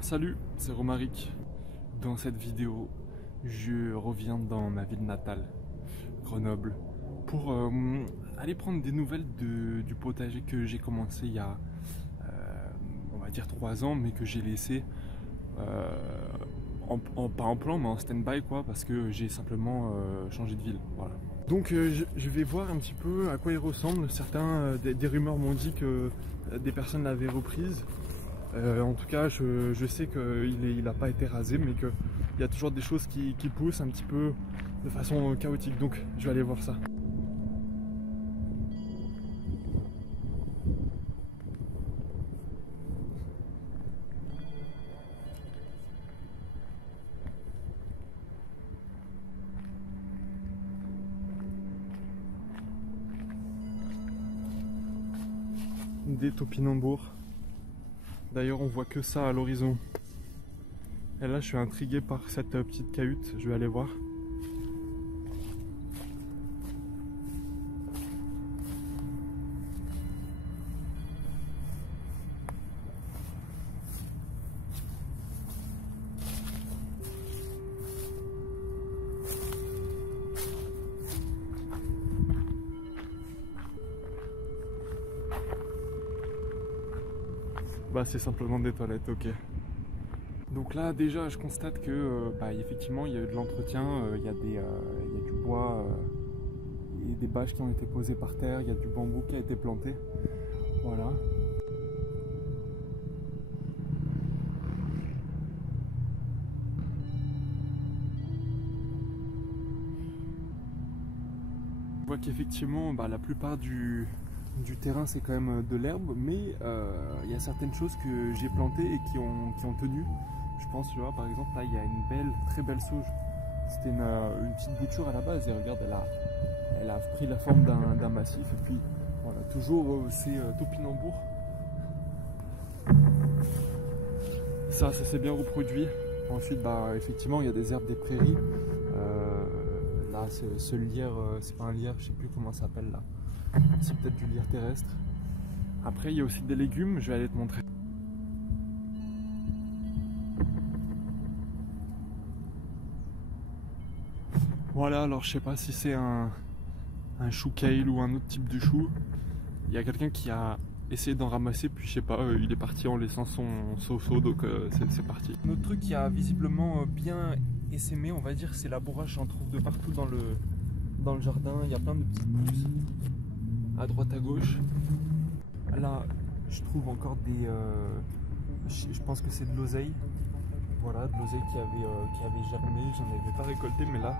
Salut, c'est Romaric. Dans cette vidéo, je reviens dans ma ville natale, Grenoble, pour aller prendre des nouvelles du potager que j'ai commencé il y a, on va dire 3 ans, mais que j'ai laissé, pas en plan, mais en stand-by, quoi, parce que j'ai simplement changé de ville. Voilà. Donc je vais voir un petit peu à quoi il ressemble. Certains, des rumeurs m'ont dit que des personnes l'avaient reprise. En tout cas, je sais qu'il n'a pas été rasé, mais qu'il y a toujours des choses qui poussent un petit peu de façon chaotique. Donc, je vais aller voir ça. Des topinambours. D'ailleurs, on voit que ça à l'horizon. Et là, je suis intrigué par cette petite cahute. Je vais aller voir. Bah, c'est simplement des toilettes, ok. Donc là, déjà, je constate que, effectivement, il y a eu de l'entretien. Il y a du bois et des bâches qui ont été posées par terre. Il y a du bambou qui a été planté. Voilà. On voit qu'effectivement, la plupart du terrain, c'est quand même de l'herbe, mais il y a certaines choses que j'ai plantées et qui ont tenu. Je pense, tu vois, par exemple, là, il y a une très belle sauge. C'était une petite bouture à la base, et regarde, elle a pris la forme d'un massif, et puis, voilà, toujours ces topinambours. Ça s'est bien reproduit. Ensuite, effectivement, il y a des herbes des prairies. Là, ce lierre, c'est pas un lierre, je sais plus comment ça s'appelle là. C'est peut-être du lierre terrestre. Après, il y a aussi des légumes, je vais aller te montrer. Voilà, alors je sais pas si c'est un chou kale ou un autre type de chou. Il y a quelqu'un qui a essayé d'en ramasser, puis je sais pas, il est parti en laissant son seau, donc c'est parti. Un autre truc qui a visiblement bien essaimé, on va dire, c'est la bourrache. J'en trouve de partout dans le jardin. Il y a plein de petites pousses à droite à gauche. Là, je trouve encore je pense que c'est de l'oseille. Voilà, de l'oseille qui avait germé. J'en avais pas récolté, mais là,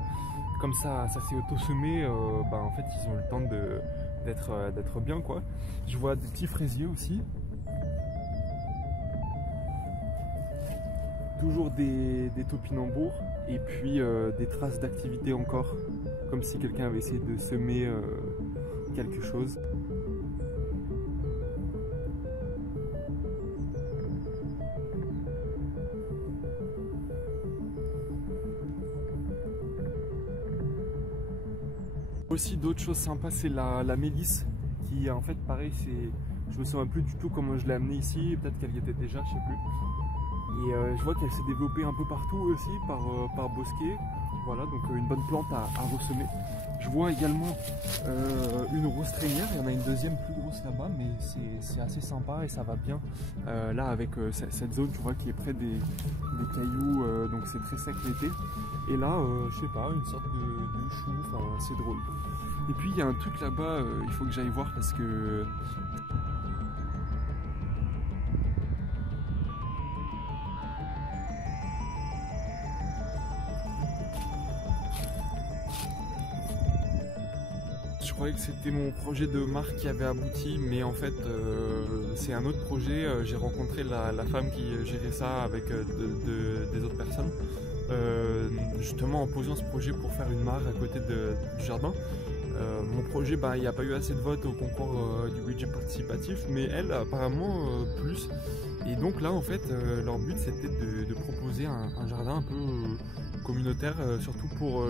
comme ça s'est auto-semé, en fait, ils ont eu le temps d'être bien, quoi. Je vois des petits fraisiers aussi. Toujours des topinambours et puis des traces d'activité encore, comme si quelqu'un avait essayé de semer quelque chose. Aussi d'autres choses sympas, c'est la mélisse qui en fait pareil, je me souviens plus du tout comment je l'ai amenée ici, peut-être qu'elle y était déjà, je sais plus. Et je vois qu'elle s'est développée un peu partout aussi par bosquet. Voilà, donc une bonne plante à ressemer. Je vois également une rose trémière, il y en a une deuxième plus grosse là-bas, mais c'est assez sympa et ça va bien. Là avec cette zone, tu vois, qui est près des cailloux, donc c'est très sec l'été. Et là, je sais pas, une sorte de chou, enfin c'est drôle. Et puis il y a un truc là-bas, il faut que j'aille voir parce que... Je croyais que c'était mon projet de marque qui avait abouti, mais en fait c'est un autre projet. J'ai rencontré la femme qui gérait ça avec des autres personnes, justement en posant ce projet pour faire une mare à côté du jardin. Mon projet, il n'y a pas eu assez de votes au concours du budget participatif, mais elle apparemment plus. Et donc là en fait leur but c'était de proposer un jardin un peu communautaire, surtout pour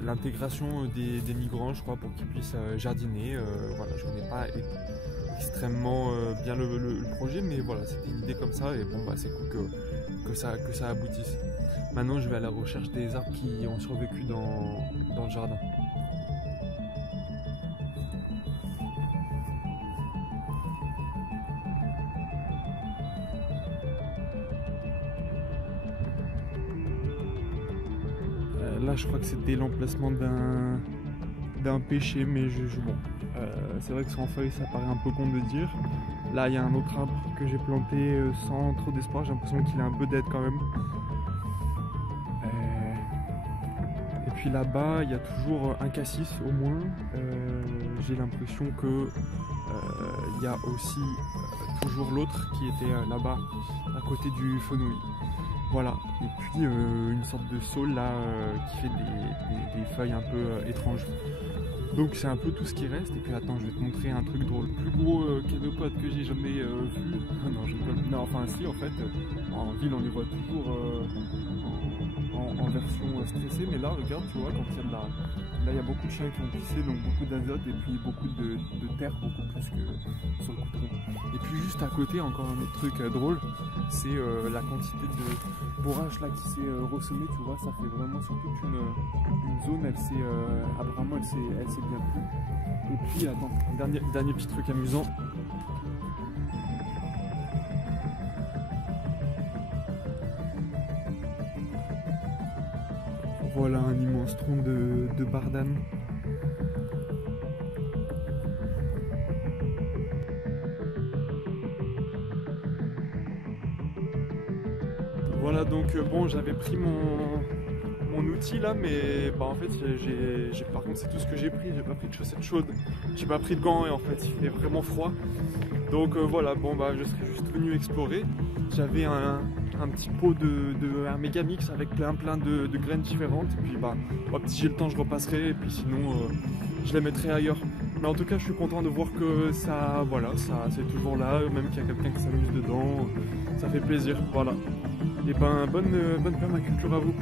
l'intégration des migrants, je crois, pour qu'ils puissent jardiner. Voilà, je connais pas extrêmement bien le projet, mais voilà, c'était une idée comme ça et bon bah c'est cool que ça aboutisse. Maintenant je vais à la recherche des arbres qui ont survécu dans le jardin. Là je crois que c'était l'emplacement d'un pêcher, mais bon, c'est vrai que sans feuilles ça paraît un peu con de dire. Là il y a un autre arbre que j'ai planté sans trop d'espoir, j'ai l'impression qu'il est un peu dead quand même. Et puis là-bas il y a toujours un cassis au moins. J'ai l'impression que il y a aussi toujours l'autre qui était là-bas à côté du fenouil. Voilà, et puis une sorte de saule là qui fait des feuilles un peu étranges. Donc c'est un peu tout ce qui reste. Et puis attends, je vais te montrer un truc drôle. Le plus gros quédopode que j'ai jamais vu. Non, je rigole. Non, enfin si, en fait, en ville on les voit toujours en version stressée. Mais là, regarde, tu vois, quand il y a de la... Là, il y a beaucoup de chiens qui ont pissé, donc beaucoup d'azote et puis beaucoup de terre, beaucoup plus que sur le coutron. Et puis juste à côté, encore un autre truc drôle, c'est la quantité de bourrache là qui s'est ressemée, tu vois, ça fait vraiment sur toute une zone, apparemment elle s'est bien plu. Et puis attends, dernier petit truc amusant. Voilà un immense tronc de bardane. Voilà donc bon, j'avais pris mon outil là, mais bah en fait par contre c'est tout ce que j'ai pris. J'ai pas pris de chaussettes chaudes, j'ai pas pris de gants et en fait il fait vraiment froid. Donc voilà, bon bah je serais juste venu explorer. J'avais un petit pot un méga mix avec plein de graines différentes. Et puis bah si j'ai le temps je repasserai et puis sinon je les mettrai ailleurs. Mais en tout cas je suis content de voir que ça c'est toujours là, même qu'il y a quelqu'un qui s'amuse dedans. Ça fait plaisir, voilà. Et ben bonne permaculture à vous.